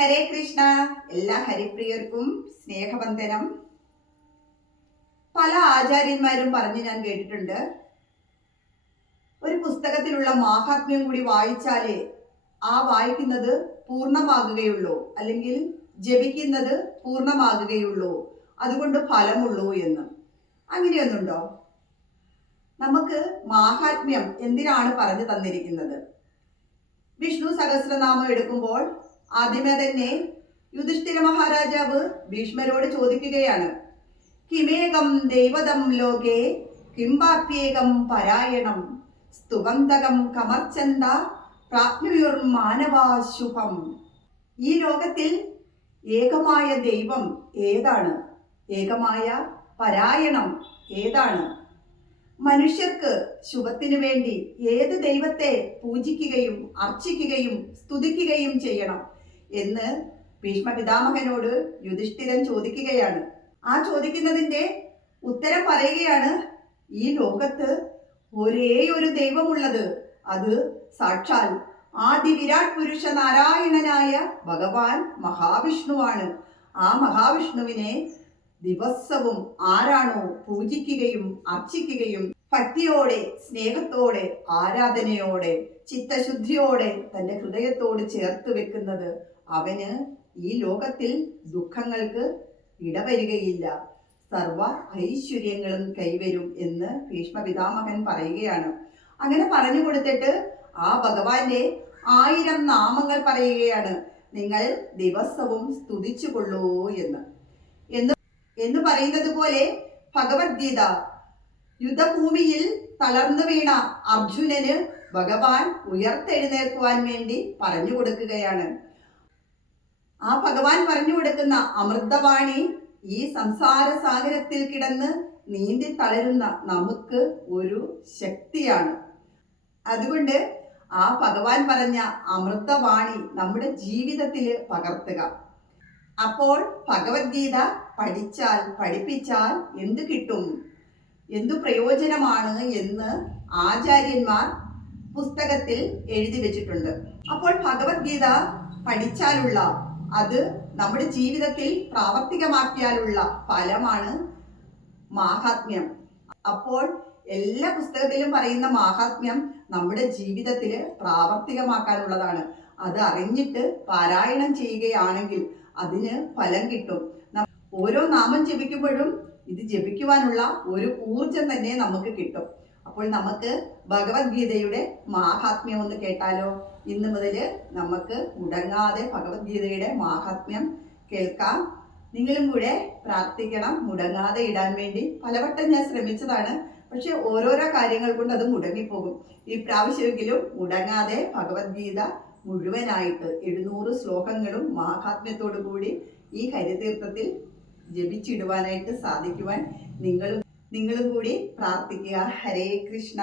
ഹരേ കൃഷ്ണ. എല്ലാ ഹരിപ്രിയർക്കും സ്നേഹവന്ദനം. പല ആചാര്യന്മാരും പറഞ്ഞു ഞാൻ കേട്ടിട്ടുണ്ട്. ഒരു പുസ്തകത്തിലുള്ള മാഹാത്മ്യം കൂടി വായിച്ചാലേ ആ വായിക്കുന്നത് പൂർണമാകുകയുള്ളൂ. അല്ലെങ്കിൽ ജപിക്കുന്നത് പൂർണമാകുകയുള്ളൂ. അതുകൊണ്ട് ഫലമുള്ളൂ എന്ന്. അങ്ങനെയൊന്നുണ്ടോ? നമുക്ക് മാഹാത്മ്യം എന്തിനാണ് പറഞ്ഞു തന്നിരിക്കുന്നത്? വിഷ്ണു സഹസ്രനാമം എടുക്കുമ്പോൾ ആദ്യമേ തന്നെ യുധിഷ്ഠിര മഹാരാജാവ് ഭീഷ്മരോട് ചോദിക്കുകയാണ് കിമേകം ദൈവതം ലോകേ കിംബാപ്യേകം പരായണം സ്തുവന്തകം കമർച്ചന്ത പ്രാപ്നുയുർമാനവാശുഭം ഈ ലോകത്തിൽ ഏകമായ ദൈവം ഏതാണ്? ഏകമായ പരായണം ഏതാണ്? മനുഷ്യർക്ക് ശുഭത്തിനു വേണ്ടി ഏത് ദൈവത്തെ പൂജിക്കുകയും അർച്ചിക്കുകയും സ്തുതിക്കുകയും ചെയ്യണം. എന്ന് ഭീഷ്മ പിതാമഹനോട് യുധിഷ്ഠിരൻ ചോദിക്കുകയാണ്. ആ ചോദിക്കുന്നതിന്റെ ഉത്തരം പറയുകയാണ് ഈ ലോകത്ത് ഒരേ ഒരു ദൈവമുള്ളത്. അത് സാക്ഷാൽ ആദി വിരാട് പുരുഷ നാരായണനായ ഭഗവാൻ മഹാവിഷ്ണുവാണ്. ആ മഹാവിഷ്ണുവിനെ ദിവസവും ആരാണോ പൂജിക്കുകയും അർച്ചിക്കുകയും ഭക്തിയോടെ സ്നേഹത്തോടെ ആരാധനയോടെ ചിത്തശുദ്ധിയോടെ തന്റെ ഹൃദയത്തോട് ചേർത്ത് വെക്കുന്നത് അവന് ഈ ലോകത്തിൽ ദുഃഖങ്ങൾക്ക് ഇടവരികയില്ല. സർവ ഐശ്വര്യങ്ങളും കൈവരും എന്ന് ഭീഷ്മ പിതാമഹൻ പറയുകയാണ്. അങ്ങനെ പറഞ്ഞു കൊടുത്തിട്ട് ആ ഭഗവാന്റെ ആയിരം നാമങ്ങൾ പറയുകയാണ്. നിങ്ങൾ ദിവസവും സ്തുതിച്ചുകൊള്ളൂ എന്ന്. എന്ന് എന്ന് പറയുന്നത് പോലെ ഭഗവത്ഗീത യുദ്ധഭൂമിയിൽ തളർന്നു വീണ അർജുനന് ഭഗവാൻ ഉയർത്തെഴുന്നേൽക്കുവാൻ വേണ്ടി പറഞ്ഞു കൊടുക്കുകയാണ്. ആ ഭഗവാൻ പറഞ്ഞു കൊടുക്കുന്ന അമൃതവാണി ഈ സംസാര സാഗരത്തിൽ കിടന്ന് നീന്തി തളരുന്ന നമുക്ക് ഒരു ശക്തിയാണ്. അതുകൊണ്ട് ആ ഭഗവാൻ പറഞ്ഞ അമൃതവാണി നമ്മുടെ ജീവിതത്തിൽ പകർത്തുക. അപ്പോൾ ഭഗവത്ഗീത പഠിച്ചാൽ പഠിപ്പിച്ചാൽ എന്ത് കിട്ടും? എന്തു പ്രയോജനമാണ് എന്ന് ആചാര്യന്മാർ പുസ്തകത്തിൽ എഴുതി വെച്ചിട്ടുണ്ട്. അപ്പോൾ ഭഗവത്ഗീത പഠിച്ചാലുള്ള അത് നമ്മുടെ ജീവിതത്തിൽ പ്രാവർത്തികമാക്കിയാലുള്ള ഫലമാണ് മാഹാത്മ്യം. അപ്പോൾ എല്ലാ പുസ്തകത്തിലും പറയുന്ന മാഹാത്മ്യം നമ്മുടെ ജീവിതത്തിൽ പ്രാവർത്തികമാക്കാനുള്ളതാണ്. അത് അറിഞ്ഞിട്ട് പാരായണം ചെയ്യുകയാണെങ്കിൽ അതിന് ഫലം കിട്ടും. ഓരോ നാമം ജപിക്കുമ്പോഴും ഇത് ജപിക്കുവാനുള്ള ഒരു ഊർജം തന്നെ നമുക്ക് കിട്ടും. അപ്പോൾ നമുക്ക് ഭഗവത്ഗീതയുടെ മാഹാത്മ്യം ഒന്ന് കേട്ടാലോ? ഇന്ന് മുതൽ നമുക്ക് മുടങ്ങാതെ ഭഗവത്ഗീതയുടെ മാഹാത്മ്യം കേൾക്കാം. നിങ്ങളും കൂടെ പ്രാർത്ഥിക്കണം മുടങ്ങാതെ ഇടാൻ വേണ്ടി. പലവട്ടം ഞാൻ ശ്രമിച്ചതാണ്. പക്ഷെ ഓരോരോ കാര്യങ്ങൾ കൊണ്ട് അത് മുടങ്ങിപ്പോകും. ഈ പ്രാവശ്യമെങ്കിലും മുടങ്ങാതെ ഭഗവത്ഗീത മുഴുവനായിട്ട് എഴുന്നൂറ് ശ്ലോകങ്ങളും മാഹാത്മ്യത്തോടു കൂടി ഈ ഹരിതീർത്ഥത്തിൽ ജപിച്ചിടുവാനായിട്ട് സാധിക്കുവാൻ നിങ്ങളും നിങ്ങളും കൂടി പ്രാർത്ഥിക്കുക. ഹരേ കൃഷ്ണ.